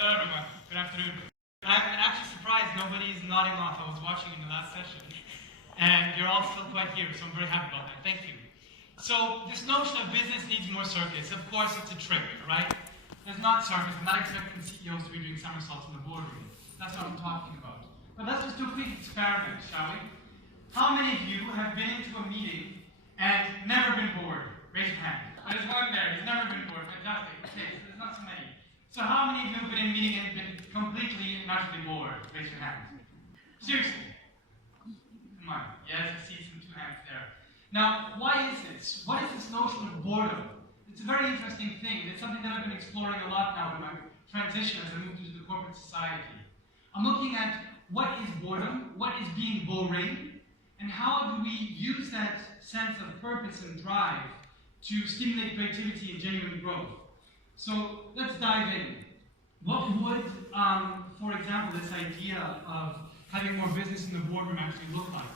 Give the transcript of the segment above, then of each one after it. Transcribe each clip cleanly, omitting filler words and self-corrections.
Hello everyone, good afternoon. I'm actually surprised nobody is nodding off. I was watching in the last session. And you're all still quite here, so I'm very happy about that. Thank you. So this notion of business needs more circus, of course it's a trick, right? There's not circus. I'm not expecting CEOs to be doing somersaults in the boardroom. That's what I'm talking about. But let's just do a quick experiment, shall we? How many of you have been into a meeting and never been bored? Raise your hand. There's one there. He's never been bored. Fantastic. Okay, so there's not so many. So how many of you have been in a meeting and been completely and utterly bored? Raise your hand. Seriously. Come on. Yes, I see some two hands there. Now, why is this? What is this notion of boredom? It's a very interesting thing. It's something that I've been exploring a lot now in my transition as I moved into the corporate society. I'm looking at what is boredom, what is being boring, and how do we use that sense of purpose and drive to stimulate creativity and genuine growth. So let's dive in. What would, for example, this idea of having more business in the boardroom actually look like?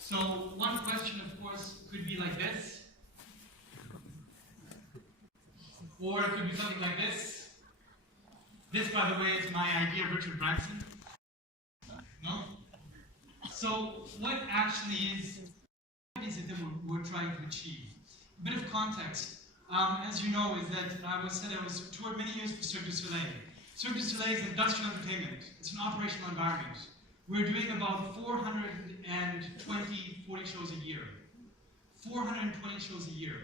So one question, of course, could be like this. Or it could be something like this. This, by the way, is my idea of Richard Branson. No? So what actually is it that we're trying to achieve? A bit of context, as you know, is that I was toured many years for Cirque du Soleil. Cirque du Soleil is industrial entertainment. It's an operational environment. We're doing about 40 shows a year. 420 shows a year.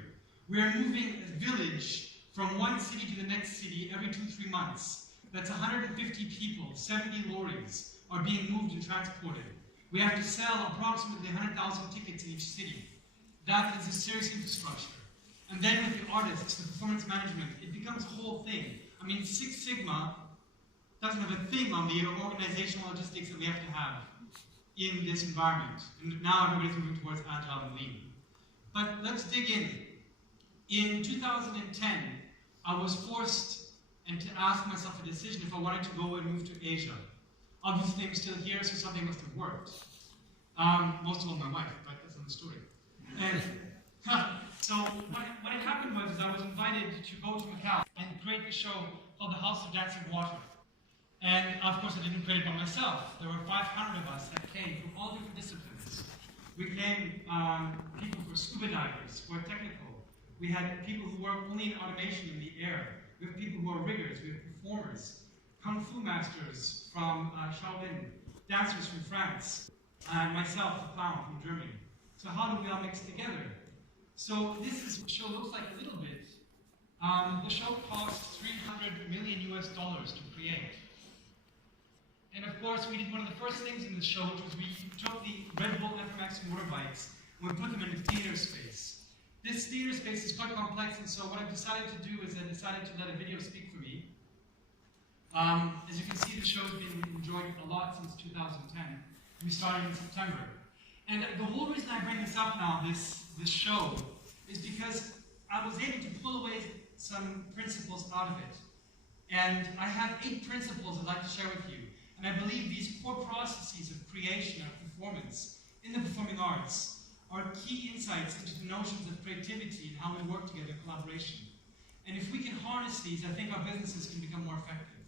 We're moving a village from one city to the next city every 2-3 months. That's 150 people, 70 lorries are being moved and transported. We have to sell approximately 100,000 tickets in each city. That is a serious infrastructure. And then with the artists, the performance management, it becomes a whole thing. I mean, Six Sigma doesn't have a thing on the organizational logistics that we have to have in this environment. And now everybody's moving towards agile and lean. But let's dig in. In 2010, I was forced to ask myself a decision if I wanted to go and move to Asia. Obviously, I'm still here, so something must have worked. Most of all, my wife, but that's another story. And so what had happened was I was invited to go to Macau and create a show called The House of Dancing Water. And of course, I didn't create it by myself. There were 500 of us that came from all different disciplines. We came people who were scuba divers, who were technical. We had people who work only in automation in the air. We have people who are riggers. We have performers, kung fu masters from Shaolin, dancers from France, and myself, the clown from Germany. So how do we all mix together? So this show looks like a little bit. The show cost $300 million to create. And of course, we did one of the first things in the show, which was we took the Red Bull FMX motorbikes and we put them in a theater space. This theater space is quite complex, and so what I've decided to do is I decided to let a video speak for me. As you can see, the show's been enjoyed a lot since 2010. We started in September. And the whole reason I bring this up now, this show, is because I was able to pull away some principles out of it. And I have 8 principles I'd like to share with you. And I believe these core processes of creation, of performance, in the performing arts, are key insights into the notions of creativity and how we work together in collaboration. And if we can harness these, I think our businesses can become more effective.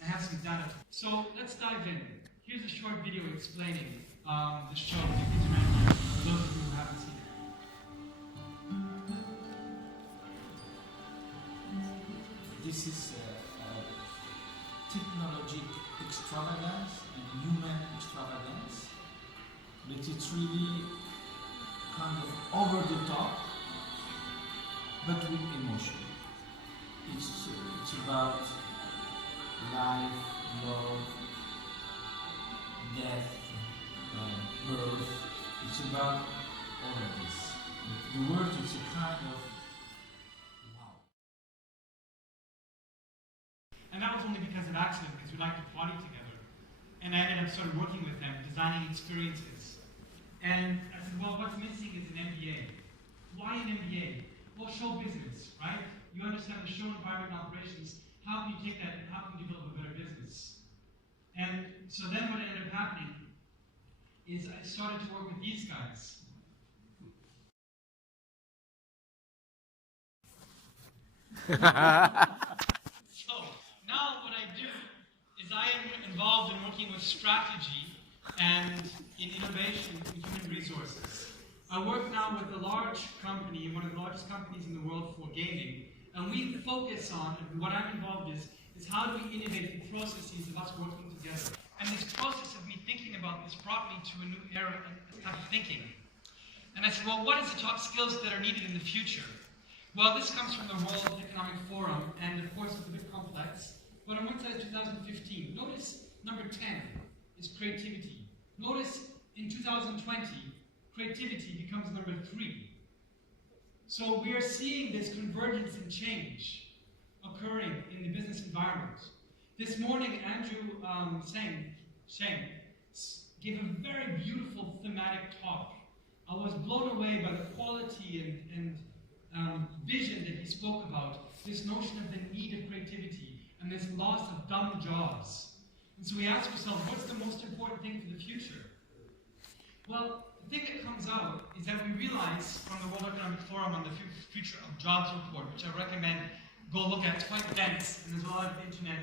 And I have some data. So let's dive in. Here's a short video explaining the show, the Internalized, for those of you who haven't seen it. This is technologic extravagance and human extravagance, but it's really kind of over the top, but with emotion. It's about life, love, death, birth. It's about all of this. But the word is a kind of wow. And that was only because of accident, because we like to party together. And I ended up sort of working with them, designing experiences. And I said, well, what's missing is an MBA. Why an MBA? Well, show business, right? You understand the show environment and operations. How can you take that and how can you develop a better business? And so then what ended up happening is I started to work with these guys. So now what I do is I am involved in working with strategy and in innovation in human resources. I work now with a large company, one of the largest companies in the world for gaming, and we focus on, and what I'm involved is how do we innovate the processes of us working together. And this process of me thinking about this brought me to a new era and type of thinking. And I said, well, what is the top skills that are needed in the future? Well, this comes from the World Economic Forum, and of course it's a bit complex, but on one side is 2015. Notice number 10 is creativity. Notice in 2020, creativity becomes number 3. So we are seeing this convergence and change occurring in the business environment. This morning, Andrew Sheng gave a very beautiful thematic talk. I was blown away by the quality and vision that he spoke about, this notion of the need of creativity and this loss of dumb jobs. And so we ask ourselves, what's the most important thing for the future? Well, the thing that comes out is that we realize from the World Economic Forum on the Future of Jobs report, which I recommend go look at. It's quite dense, and there's a lot of internet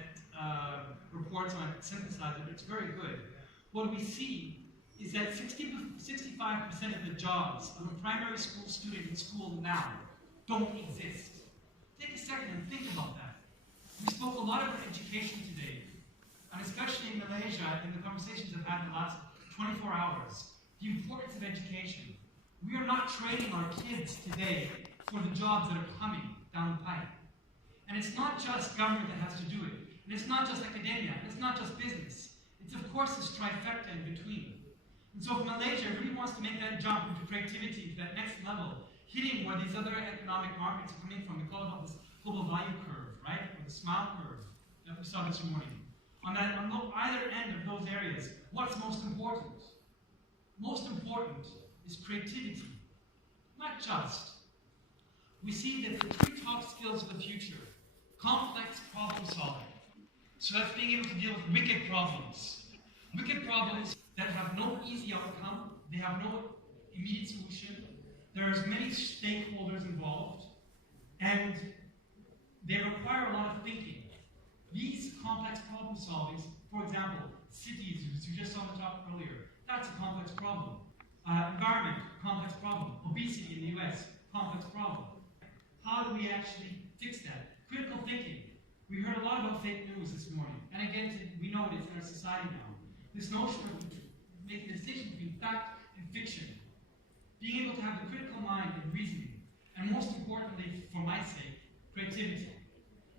reports on it, synthesized, but it's very good. What we see is that 65% of the jobs of a primary school student in school now don't exist. Take a second and think about that. We spoke a lot about education today, and especially in Malaysia, in the conversations I've had in the last 24 hours, the importance of education. We are not training our kids today for the jobs that are coming down the pipe. And it's not just government that has to do it. And it's not just academia. And it's not just business. It's of course this trifecta in between. And so if Malaysia really wants to make that jump into creativity, to that next level, hitting where these other economic markets are coming from, we call it this global value curve, right? Or the smile curve that we saw this morning. On either end of those areas, what's most important? Most important is creativity. Not just. We see that the 3 top skills of the future: complex problem solving. So that's being able to deal with wicked problems. Wicked problems that have no easy outcome, they have no immediate solution, there's many stakeholders involved, and they require a lot of thinking. These complex problem solvings, for example, cities, as you just saw the talk earlier, that's a complex problem. Environment, complex problem. Obesity in the US, complex problem. How do we actually fix that? Critical thinking. We heard a lot about fake news this morning, and again, we know it is in our society now. This notion of making a distinction between fact and fiction. Being able to have the critical mind and reasoning, and most importantly, for my sake, creativity.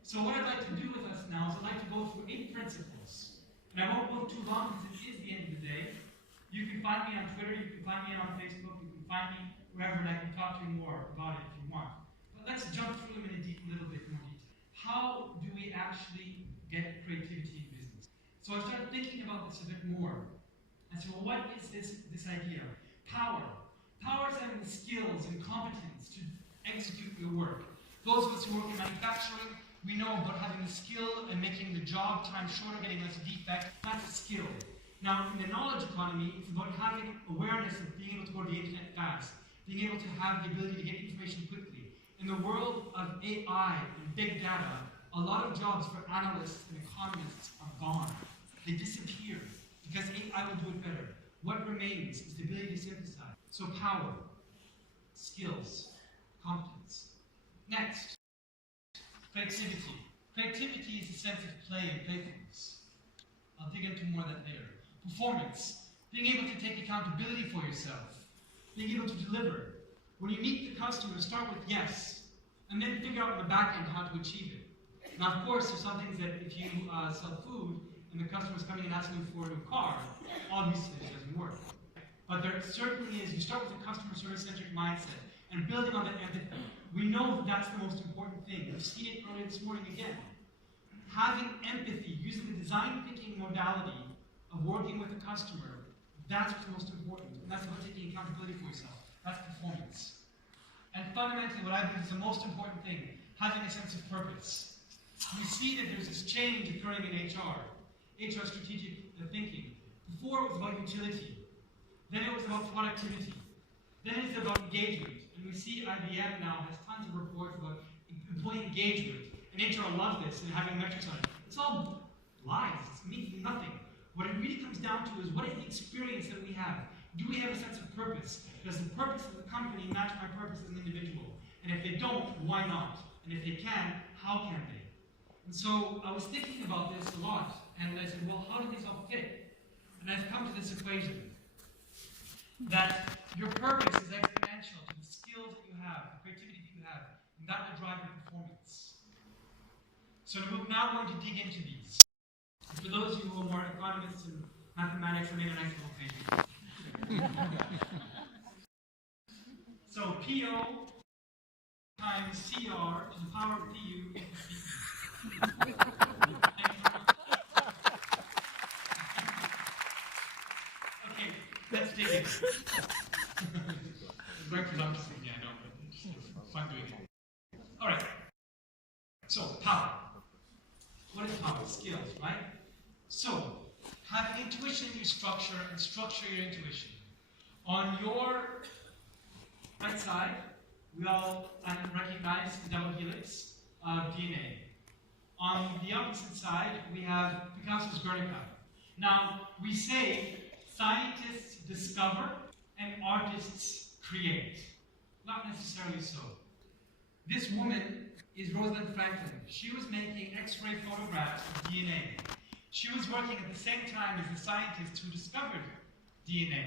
So what I'd like to do with us now is I'd like to go through 8 principles. And I won't go too long because it is the end of the day. You can find me on Twitter, you can find me on Facebook, you can find me wherever, and I can talk to you more about it if you want. But let's jump through them in a little bit more detail. How do we actually get creativity in business? So I started thinking about this a bit more. I said, well, what is this idea? Power. Power is having the skills and competence to execute your work. Those of us who work in manufacturing, we know about having the skill and making the job time shorter, getting less defect. That's a skill. Now, in the knowledge economy, it's about having awareness of being able to go to the internet fast, being able to have the ability to get information quickly. In the world of AI and big data, a lot of jobs for analysts and economists are gone. They disappear because AI will do it better. What remains is the ability to synthesize. So power, skills, competence. Next, creativity. Creativity is a sense of play and playfulness. I'll dig into more of that later. Performance, being able to take accountability for yourself, being able to deliver. When you meet the customer, start with yes, and then figure out on the back end how to achieve it. Now, of course, there's some things that if you sell food and the customer's coming and asking you for a new car, obviously it doesn't work. But there certainly is, you start with a customer service-centric mindset and building on that empathy. We know that that's the most important thing. We've seen it earlier this morning again. Having empathy, using the design thinking modality of working with the customer, that's what's most important. And that's about taking accountability for yourself. That's performance. And fundamentally, what I believe is the most important thing, having a sense of purpose. We see that there's this change occurring in HR strategic thinking. Before it was about utility. Then it was about productivity. Then it's about engagement. And we see IBM now has tons of reports about employee engagement. And HR loves this and having metrics on it. It's all lies. It's really comes down to is, what is the experience that we have? Do we have a sense of purpose? Does the purpose of the company match my purpose as an individual? And if they don't, why not? And if they can, how can they? And so I was thinking about this a lot, and I said, well, how do these all fit? And I've come to this equation, that your purpose is exponential to the skills that you have, the creativity that you have, and that will drive your performance. So we're now going to dig into these. And for those of you who are more economists and mathematics, I made a nice little page. So PO times CR to the power of PU equals PE. Okay, let's dig in. It's very presumptuous of me, I know, but it's fun doing it. Alright. So, power. What is power? Skills, right? So, have intuition in your structure and structure your intuition. On your right side, we all recognize the double helix of DNA. On the opposite side, we have Picasso's Guernica. Now, we say scientists discover and artists create. Not necessarily so. This woman is Rosalind Franklin. She was making X-ray photographs of DNA. She was working at the same time as the scientists who discovered DNA.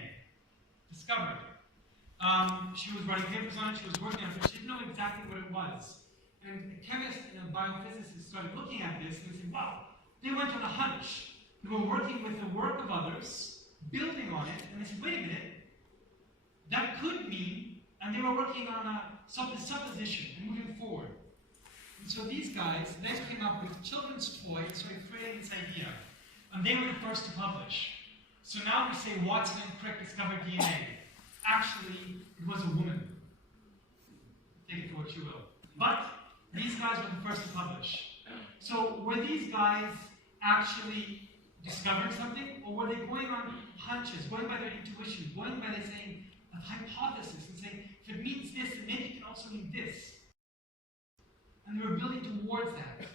She was writing papers on it, she was working on it, but she didn't know exactly what it was. And a chemist and a biophysicist started looking at this and they said, wow, they went on a hunch. They were working with the work of others, building on it, and they said, wait a minute, that could mean, and they were working on a supposition and moving forward. And so these guys then came up with a children's toy and started creating this idea. And they were the first to publish. So now we say Watson and Crick discovered DNA. Actually, it was a woman. Take it for what you will. But these guys were the first to publish. So were these guys actually discovering something? Or were they going on hunches, going by their intuition, going by, saying, a hypothesis, and saying, if it means this, then maybe it can also mean this. And they were building towards that.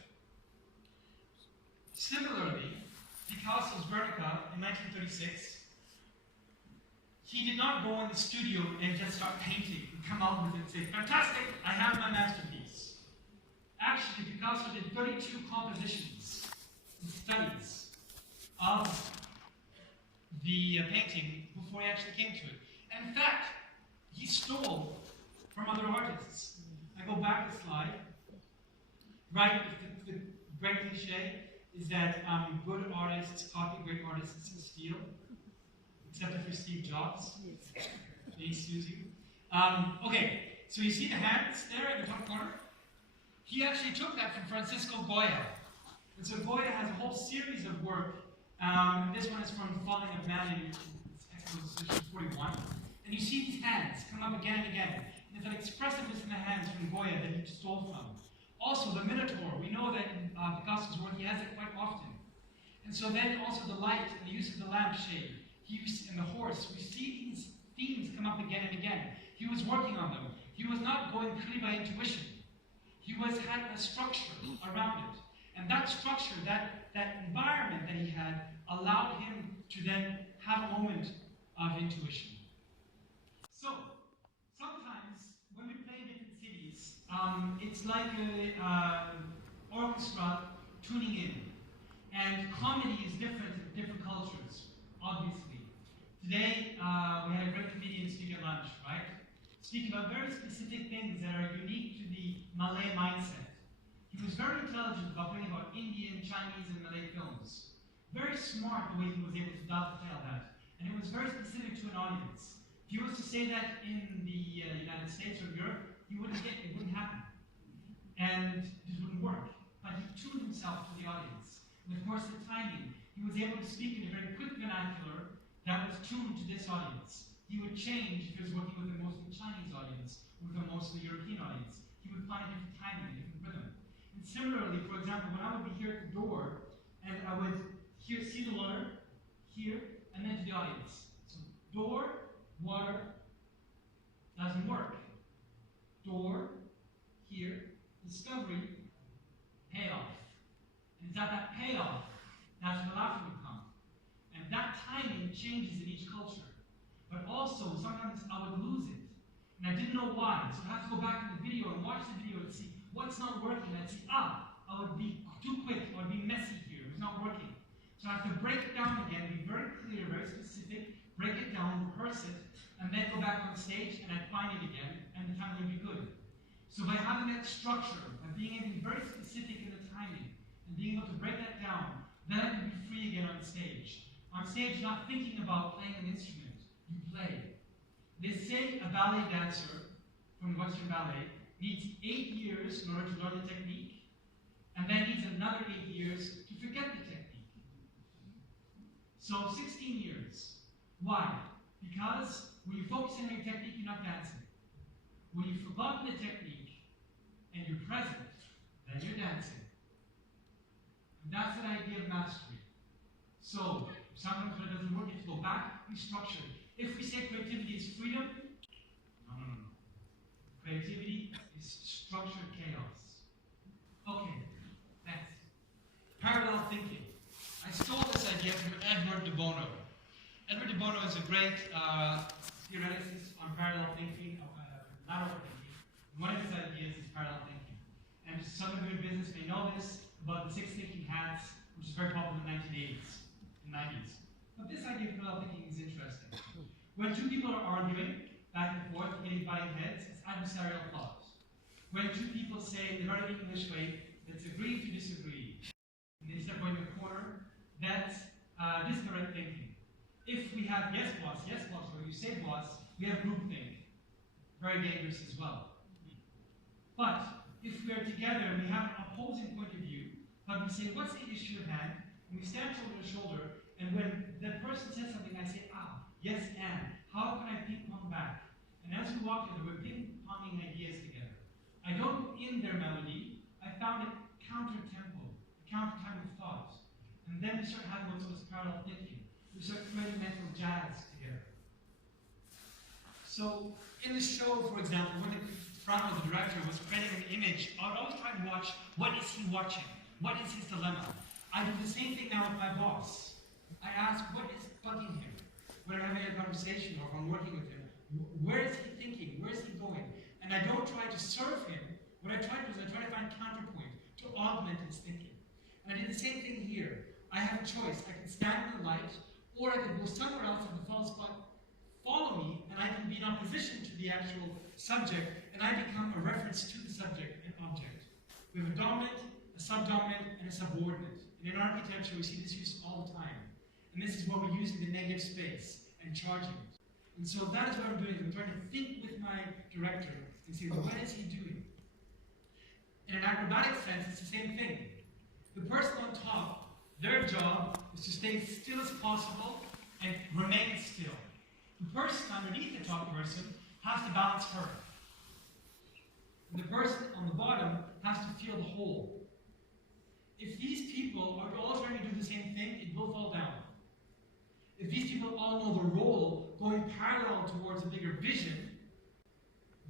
Similarly, Picasso's Guernica in 1936, he did not go in the studio and just start painting and come out with it and say, fantastic, I have my masterpiece. Actually, Picasso did 32 compositions and studies of the painting before he actually came to it. And in fact, he stole from other artists. I go back a slide. Right, the great cliche is that good artists copy, great artists steal. Except if you're Steve Jobs. He sues you. Okay, so you see the hands there in the top corner? He actually took that from Francisco Goya. And so Goya has a whole series of work. This one is from Falling of Man in Exposition 41. And you see these hands come up again and again. And there's an expressiveness in the hands from Goya that he stole from. Also, the Minotaur. We know that in Picasso's work, he has it quite often. And so then also the light and the use of the lampshade. And the horse, we see these themes come up again and again. He was working on them. He was not going purely by intuition. He had a structure around it. And that structure, that environment that he had, allowed him to then have a moment of intuition. So, sometimes when we play in different cities, it's like an orchestra tuning in. And comedy is different in different cultures, obviously. Today, we had a great comedian speak at lunch, right? Speaking about very specific things that are unique to the Malay mindset. He was very intelligent about talking about Indian, Chinese, and Malay films. Very smart the way he was able to dovetail that. And it was very specific to an audience. If he was to say that in the United States or Europe, it wouldn't happen. And it wouldn't work. But he tuned himself to the audience. And of course, the timing. He was able to speak in a very quick vernacular that was tuned to this audience. He would change if he was working with a mostly Chinese audience, with a mostly European audience. He would find a different timing, a different rhythm. And similarly, for example, when I would be here at the door, and I would see the water, here, and then to the audience. So door, water, doesn't work. Door, here, discovery, payoff. And it's at that payoff that's where the laughter would come. And that it changes in each culture. But also, sometimes I would lose it. And I didn't know why. So I have to go back in the video and watch the video and see what's not working. I'd see, I would be too quick, I would be messy here, it's not working. So I have to break it down again, be very clear, very specific, break it down, rehearse it, and then go back on stage and I'd find it again, and the timing would be good. So by having that structure, by being able to be very specific in the timing, and being able to break that down, then I can be free again on stage. On stage, not thinking about playing an instrument, you play. They say a ballet dancer from Western ballet needs 8 years in order to learn the technique, and then needs another 8 years to forget the technique. So 16 years. Why? Because when you're focusing on your technique, you're not dancing. When you've forgotten the technique and you're present, then you're dancing. And that's an idea of mastery. So sometimes when it doesn't work, you have to go back, be structured. If we say creativity is freedom, no. Creativity is structured chaos. Okay, next. Parallel thinking. I stole this idea from Edward de Bono. Edward de Bono is a great theoreticist on parallel thinking, lateral thinking. One of his ideas is parallel thinking. And some of you in business may know this about the 6 thinking hats, which is very popular in the 1980s and 90s. But this idea of parallel thinking is interesting. When two people are arguing back and forth, hitting butting heads, it's adversarial clause. When two people say the very English way, let's agree to disagree, and they start going in the corner, that's disparate thinking. If we have yes boss, or you say boss, we have groupthink. Very dangerous as well. But if we are together and we have an opposing point of view, but we say, what's the issue at hand? And we stand shoulder to shoulder, and when that person says something, I say, yes, and. How can I ping-pong back? And as we walk together, we're ping-ponging ideas together. I don't go in their melody. I found it counter-tempo, counter-time of thought. And then we start having what's parallel thinking. We start creating mental jazz together. So, in the show, for example, when Franco, the director, was creating an image, I would always try to watch, what is he watching? What is his dilemma? I do the same thing now with my boss. I ask, what is bugging him? When I'm having a conversation or if I'm working with him, where is he thinking? Where is he going? And I don't try to serve him. What I try to do is I try to find counterpoint to augment his thinking. And I did the same thing here. I have a choice. I can stand in the light, or I can go somewhere else on the false spot, follow me, and I can be in opposition to the actual subject, and I become a reference to the subject and object. We have a dominant, a subdominant, and a subordinate. And in architecture, we see this used all the time. And this is what we use in the negative space and charging it. And so that is what I'm doing. I'm trying to think with my director and see, what is he doing? In an acrobatic sense, it's the same thing. The person on top, their job is to stay still as possible and remain still. The person underneath the top person has to balance her. And the person on the bottom has to feel the whole. If these people are all trying to do the same thing, it will fall down. If these people all know the role going parallel towards a bigger vision,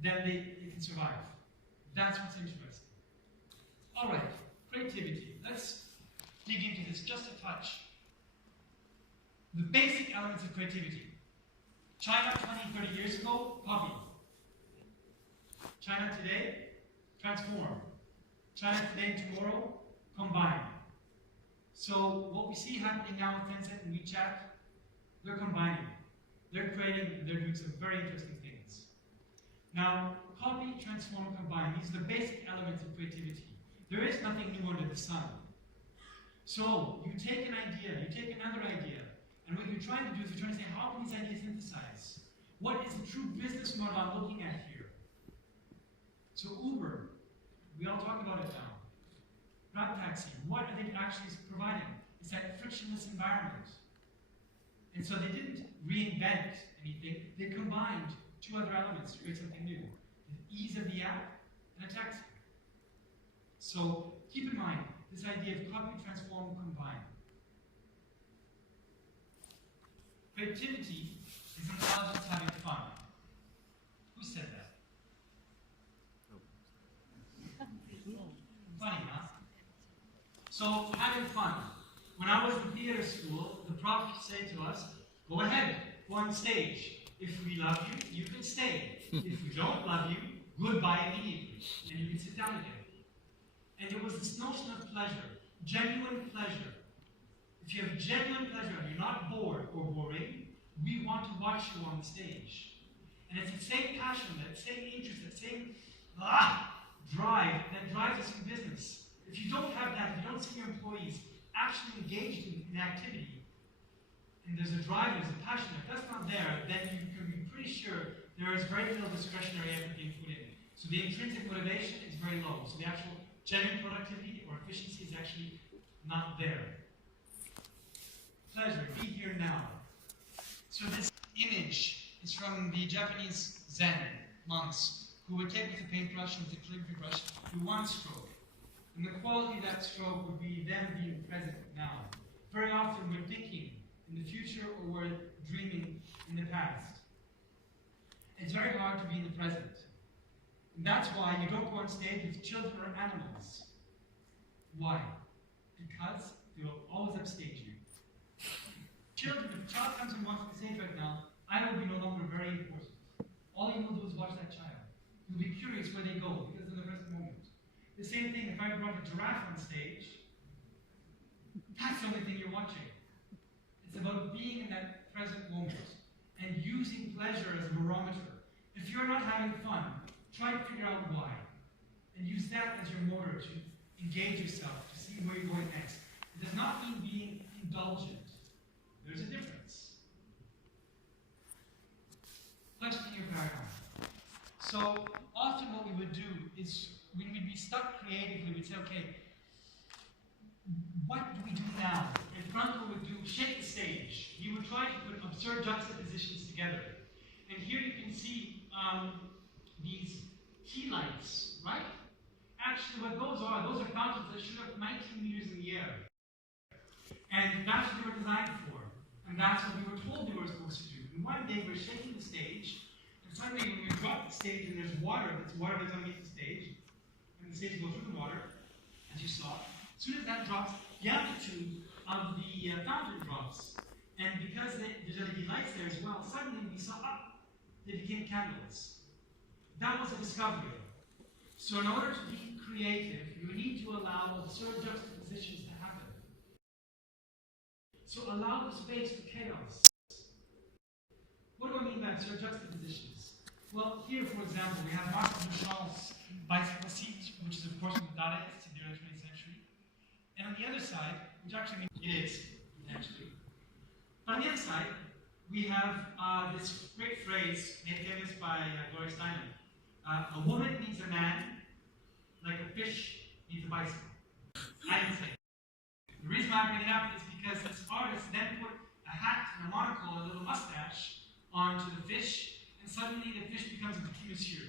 then they can survive. That's what's interesting. All right, creativity. Let's dig into this just a touch. The basic elements of creativity. China 20, 30 years ago, copy. China today, transform. China today, tomorrow, combine. So what we see happening now with Tencent and WeChat, they're combining. They're creating, they're doing some very interesting things. Now, copy, transform, combine. These are the basic elements of creativity. There is nothing new under the sun. So, you take an idea, you take another idea, and what you're trying to do is you're trying to say, how can these ideas synthesize? What is the true business model I'm looking at here? So Uber, we all talk about it now. Grab taxi, what are they actually providing? It's that frictionless environment. And so they didn't reinvent anything, they combined two other elements to create something new. The ease of the app and a taxi. So keep in mind this idea of copy, transform, combine. Creativity is intelligence having fun. Who said that? Funny, huh? So having fun. When I was in theater school, the prof used to say to us, Go ahead, go on stage. If we love you, you can stay. If we don't love you, goodbye immediately, and you can sit down again. And it was this notion of pleasure, genuine pleasure. If you have genuine pleasure and you're not bored or boring, we want to watch you on the stage. And it's the same passion, that same interest, that same drive that drives us in business. If you don't have that, if you don't see your employees actually engaged in activity, and there's a drive, there's a passion, if that's not there, then you can be pretty sure there is very little discretionary effort being put in. So the intrinsic motivation is very low. So the actual genuine productivity or efficiency is actually not there. Pleasure, be here now. So this image is from the Japanese Zen monks who would take with a paintbrush and with a calligraphy brush do one stroke. And the quality of that stroke would be them being present now. Very often we're thinking in the future or we're dreaming in the past. It's very hard to be in the present. And that's why you don't go on stage with children or animals. Why? Because they will always upstage you. Children, if a child comes and walks on the stage right now, I will be no longer very important. All you will do is watch that child. You'll be curious where they go, because they're in the present moment. The same thing, if I brought a giraffe on stage, that's the only thing you're watching. It's about being in that present moment and using pleasure as a barometer. If you're not having fun, try to figure out why. And use that as your motor to engage yourself, to see where you're going next. It does not mean being indulgent. There's a difference. Questioning your paradigm. So often what we would do is when we'd be stuck creatively, we'd say, okay, what do we do now? And Franco would do shake the stage. He would try to put absurd juxtapositions together. And here you can see these key lights, right? Actually, what those are fountains that shoot up 19 meters in the air. And that's what they were designed for. And that's what we were told we were supposed to do. And one day we're shaking the stage, and suddenly when we drop the stage and there's water that's underneath the stage, and the stage goes through the water, as you saw, as soon as that drops, the altitude of the fountain drops. And because there's LED lights there as well, suddenly we saw, they became candles. That was a discovery. So in order to be creative, you need to allow absurd juxtapositions to happen. So allow the space for chaos. What do I mean by absurd juxtapositions? Well, here, for example, we have Marcel Duchamp's bicycle seat, which is, of course, from the Dadaists in the early 20th century. And on the other side, which actually means it is, actually. But on the other side, we have this great phrase made famous by Steinen. A woman needs a man, like a fish needs a bicycle. I didn't say it. The reason why I'm bringing it up is because this artist then put a hat and a monocle, a little mustache, onto the fish, and suddenly the fish becomes a petit monsieur,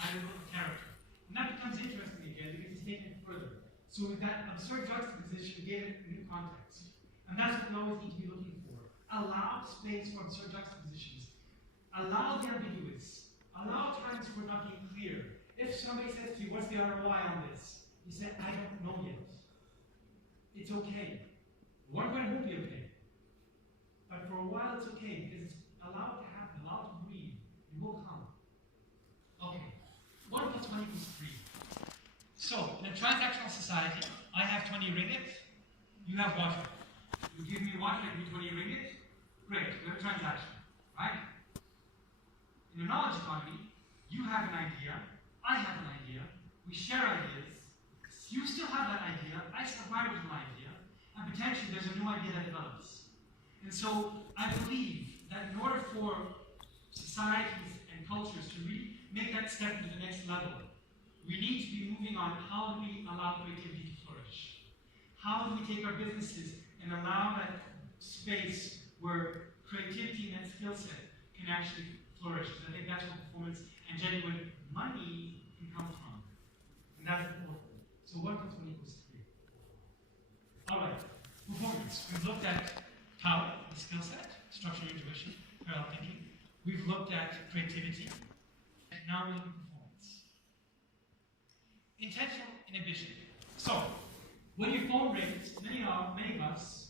right? A little character. And that becomes interesting again because he's taken it further. So with that absurd juxtaposition, we gave it a new context. And that's what we always need to be looking for. Allow space for absurd juxtapositions. Allow the ambiguous. Allow times for not being clear. If somebody says to you, what's the ROI on this? You say, I don't know yet. It's okay. At one point it won't be okay. But for a while it's okay because it's allowed to happen, allowed to breathe. It will come. Okay. 1 plus 1 equals 3. So, in a transactional society, I have 20 ringgit, you have water. You give me water, I give you 20 ringgit. Great, we have a transaction, right? In a knowledge economy, you have an idea, I have an idea, we share ideas, you still have that idea, I still have my original idea, and potentially there's a new idea that develops. And so I believe that in order for societies and cultures to really make that step into the next level, we need to be moving on how do we allow creativity to flourish? How do we take our businesses and allow that space where creativity and that skill set can actually flourish? Because I think that's where performance and genuine money can come from. And that's important. So 1 plus 1 equals 3. All right, performance. We've looked at power, the skill set, structural intuition, parallel thinking. We've looked at creativity, and now we're looking at performance. Intentional inhibition. So, when your phone rings, many of us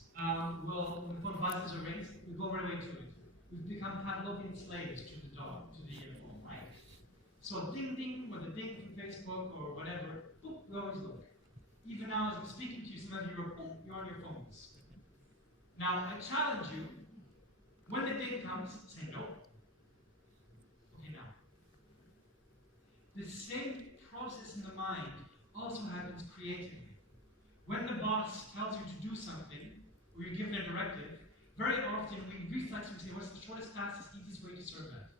will, when the phone buzzes or rings, we go go right away to it. We've become Pavlovian slaves to the dog, to the phone, right? So ding ding, or the ding from Facebook or whatever, boop, we always look. Even now, as I'm speaking to you, some of you you're on your phones. Now, I challenge you, when the ding comes, say no. Okay, now. The same process in the mind also happens creatively. When the boss tells you to do something, or you're given a directive, very often we reflex and say, what's the shortest, fastest, easiest way to serve that?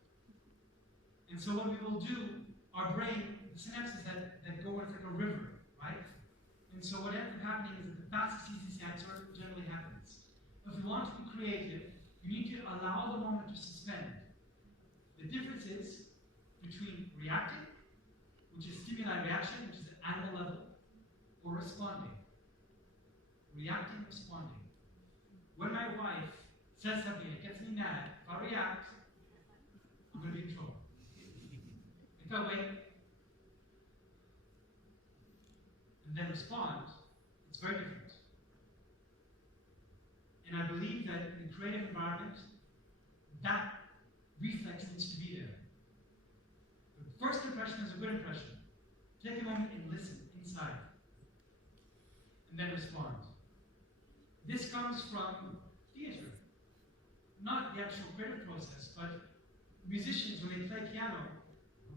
And so what we will do, our brain, the synapses that go, it's like a river, right? And so what ends up happening is that the fastest, easiest answer generally happens. If we want to be creative, you need to allow the moment to suspend. The difference is between reacting, which is stimuli reaction, which is at animal level, or responding. Reacting, responding. When my wife says something that gets me mad, if I react, I'm going to be in trouble. If I wait and then respond, it's very different. And I believe that in a creative environment, that reflex needs to be there. The first impression is a good impression. Take a moment and listen inside. And then respond. This comes from theater. Not the actual creative process, but musicians, when they play piano,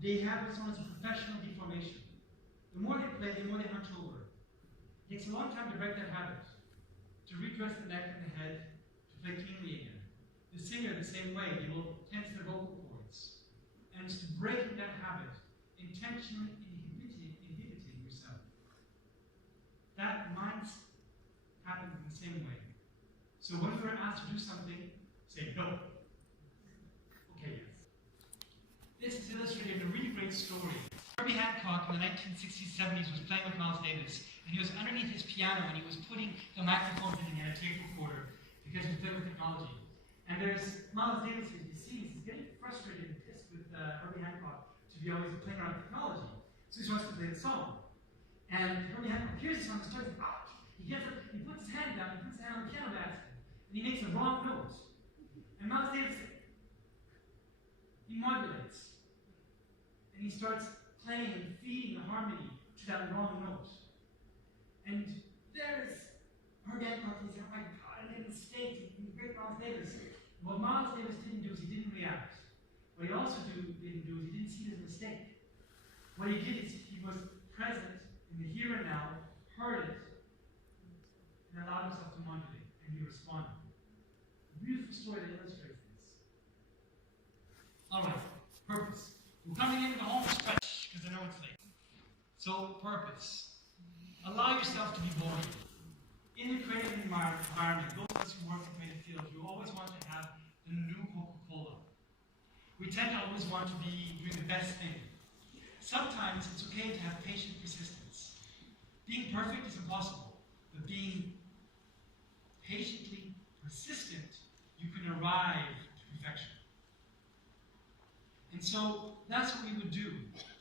they have what's known as a professional deformation. The more they play, the more they hunch over. It takes a long time to break that habit, to redress the neck and the head, to play cleanly again. The singer, the same way, they will tense their vocal cords. And it's to break that habit, intentionally inhibiting yourself. That might happen in the same way. So when you are asked to do something, say no. Okay, yes. This is illustrated in a really great story. Herbie Hancock in the 1960s, 70s was playing with Miles Davis, and he was underneath his piano and he was putting the microphone in a tape recorder because he was playing with technology. And there's Miles Davis, as you see, he's getting frustrated and pissed with Herbie Hancock to be always playing around with technology. So he wants to play the song. And Herbie Hancock hears the song and starts, he gets up, he puts his hand down, he puts his hand on the piano by accident, and he makes a wrong note. And Miles Davis, he modulates. And he starts playing and feeding the harmony to that wrong note. And there's Herbie Hancock, he said, oh my God, I made a mistake, he great Miles Davis. What Miles Davis didn't do is he didn't react. What he also didn't do is he didn't see his mistake. What he did is he was present in the here and now, heard it, and allowed himself to modulate, and he responded. A beautiful story that illustrates this. Alright, purpose. We're coming into the home stretch, because I know it's late. So, purpose. Allow yourself to be boring. In the creative environment, those of us who work in creative fields, you always want to have the new Coca-Cola. We tend to always want to be doing the best thing. Sometimes it's okay to have patient persistence. Being perfect is impossible, but being patiently persistent, you can arrive to perfection. And so that's what we would do.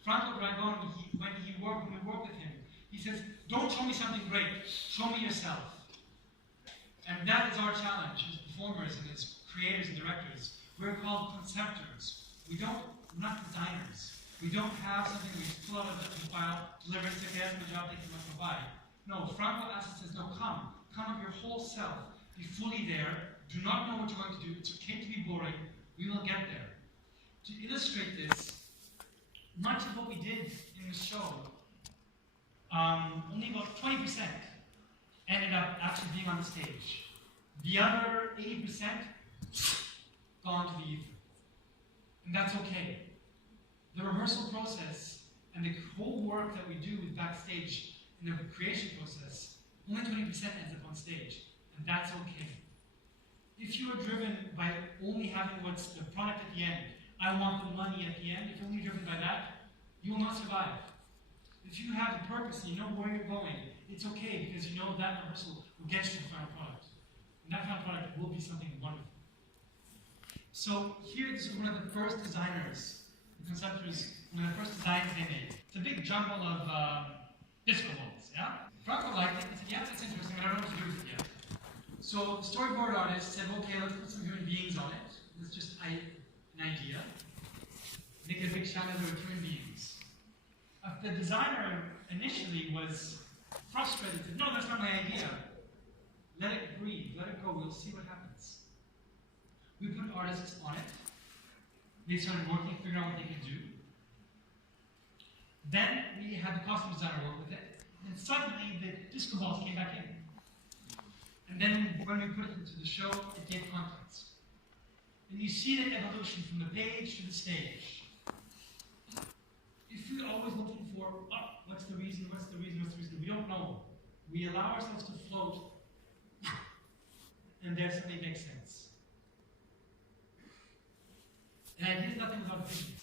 Franco Dragon, when we work with him, he says, don't show me something great, show me yourself. And that is our challenge as performers and as creators and directors. We're called conceptors. We're not designers. We don't have something we just pull out of the file, deliver it, say, that's my job, thank you much, bye-bye. No, Franco asks us, says, no, come of your whole self. Be fully there. Do not know what you're going to do. It's okay to be boring. We will get there. To illustrate this, much of what we did in the show, only about 20% ended up actually being on the stage. The other 80% gone to the ether. And that's okay. The rehearsal process and the whole work that we do backstage in the creation process, only 20% ends up on stage. And that's okay. If you are driven by only having what's the product at the end, I want the money at the end, if you're only driven by that, you will not survive. If you have a purpose and you know where you're going, it's okay because you know that rehearsal will get you to the final product. And that final product will be something wonderful. So here, this is one of the first designers, the conceptors, one of the first designs they made. It's a big jumble of disco balls, yeah? Franco liked it and said, yeah, that's interesting, but I don't know what to do with it yet. So the storyboard artist said, okay, let's put some human beings on it. It's just an idea. Make it a big shadow of human beings. The designer initially was frustrated. Said, no, that's not my idea. Let it breathe. Let it go. We'll see what happens. We put artists on it. They started working, figuring out what they could do. Then we had the costume designer work with it. And suddenly the disco balls came back in. And then when we put it into the show, it gave context. And you see the evolution from the page to the stage. If we're always looking for, oh, what's the reason, we don't know. We allow ourselves to float, and there something makes sense. An idea is nothing without vision.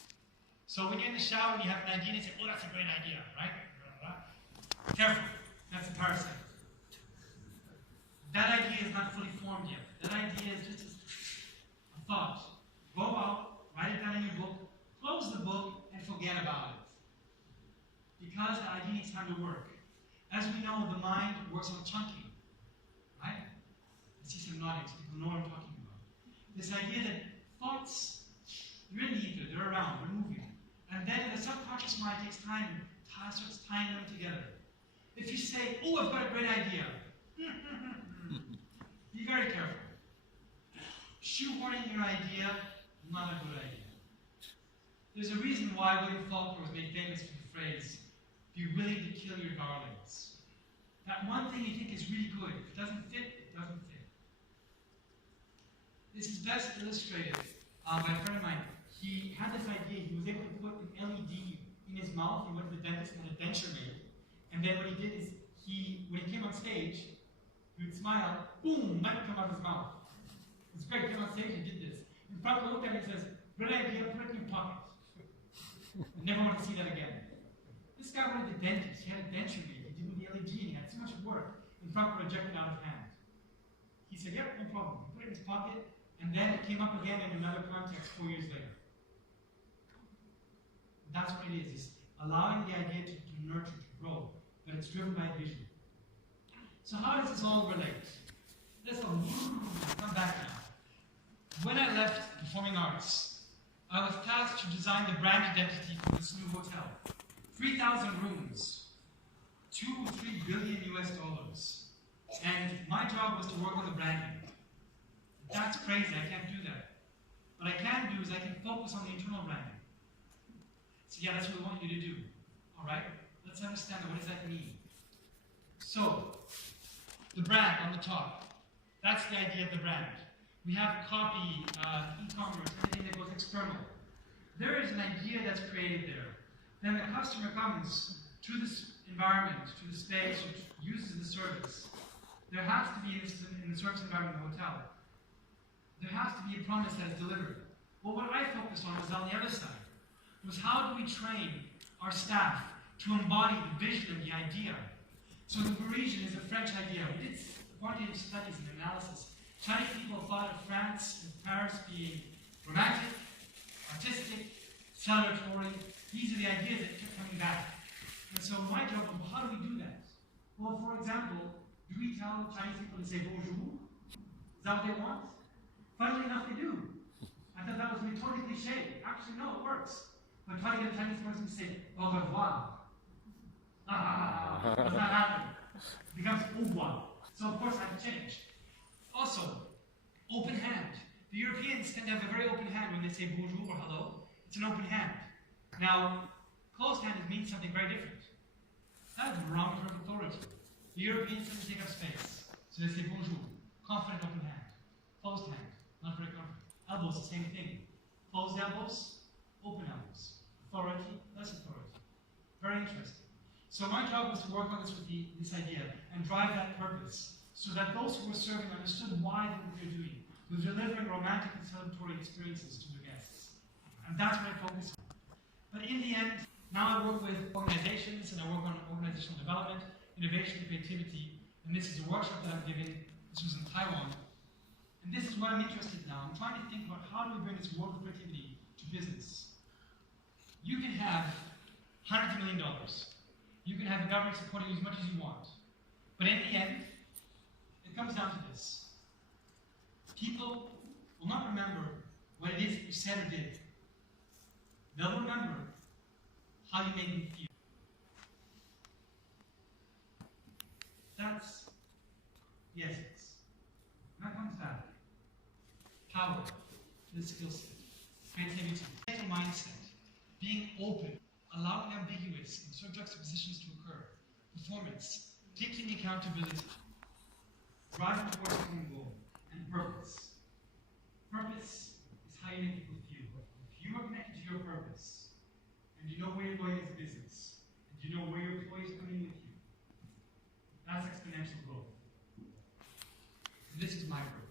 So when you're in the shower and you have an idea and you say, oh, that's a great idea, right? Careful, that's a parasite. That idea is not fully formed yet. That idea is just a thought. Go out, write it down in your book, close the book, and forget about it. Because the idea needs time to work. As we know, the mind works on chunking. Right? I see some nodding, so people know what I'm talking about. This idea that thoughts, they're in the ether, they're around, they're moving. And then the subconscious mind takes time, starts tying them together. If you say, oh, I've got a great idea, be very careful. Shoehorning your idea, not a good idea. There's a reason why William Faulkner was made famous for the phrase, be willing to kill your darlings. That one thing you think is really good, if it doesn't fit, it doesn't fit. This is best illustrated by a friend of mine. He had this idea, he was able to put an LED in his mouth. He went to the dentist and had a denture made. And then what he did is, when he came on stage, he would smile, boom, light would come out of his mouth. It's great, he came on stage and did this. And Franco looked at him and says, great idea, put it in your pocket. I never want to see that again. This guy went to the dentist, he had a denture made, he did with the LED, and he had so much work, and Franco rejected it out of hand. He said, yep, no problem. He put it in his pocket, and then it came up again in another context 4 years later. That's what it is allowing the idea to nurture, to grow, but it's driven by vision. So how does this all relate? Let's come back now. When I left performing arts, I was tasked to design the brand identity for this new hotel. 3,000 rooms, 2 or 3 billion US dollars. And my job was to work on the branding. That's crazy, I can't do that. What I can do is I can focus on the internal branding. So yeah, that's what we want you to do. All right? Let's understand that. What does that mean? So, the brand on the top. That's the idea of the brand. We have copy, e-commerce, anything that goes external. There is an idea that's created there. Then the customer comes to this environment, to the space, which uses the service. There has to be, in the service environment of the hotel, there has to be a promise that is delivered. Well, what I focused on was on the other side. Was how do we train our staff to embody the vision and the idea? So the Parisian is a French idea. We did quantitative studies and analysis. Chinese people thought of France and Paris being romantic, artistic, celebratory. These are the ideas that kept coming back. And so my job was, well, how do we do that? Well, for example, do we tell Chinese people to say bonjour? Is that what they want? Funnily enough, they do. I thought that was going to be totally cliche. Actually, no, it works. But try to get a Chinese person to say au revoir. Does not happen. It becomes au revoir. So of course I have to change. Also, open hand. The Europeans tend to have a very open hand when they say bonjour or hello. It's an open hand. Now, closed hand means something very different. That is a barometer of authority. The Europeans tend to take up space. So they say bonjour. Confident open hand. Closed hand. Not very confident. Elbows, the same thing. Closed elbows, open elbows. Authority, less authority. Very interesting. So my job was to work on this with this idea and drive that purpose so that those who were serving understood why they were what they're doing. They're delivering romantic and celebratory experiences to their guests. And that's what I focus on. But in the end, now I work with organizations and I work on organizational development, innovation, creativity, and this is a workshop that I'm giving. This was in Taiwan. And this is what I'm interested in now. I'm trying to think about how do we bring this world of creativity to business. You can have hundreds of $1 million. You can have the government supporting you as much as you want. But in the end, it comes down to this. People will not remember what it is that you said or did. They'll remember how you made them feel. That's the essence. And that comes back. Power to the skill set. Creativity. Mental mindset. Being open. Allowing ambiguous and sort of juxtapositions to occur. Performance. Taking accountability. Driving towards a common goal. And purpose. Purpose is how you make people feel. If you are connected to your purpose, and you know where you're going as a business, and you know where your employees are coming with you, that's exponential growth. And this is my purpose.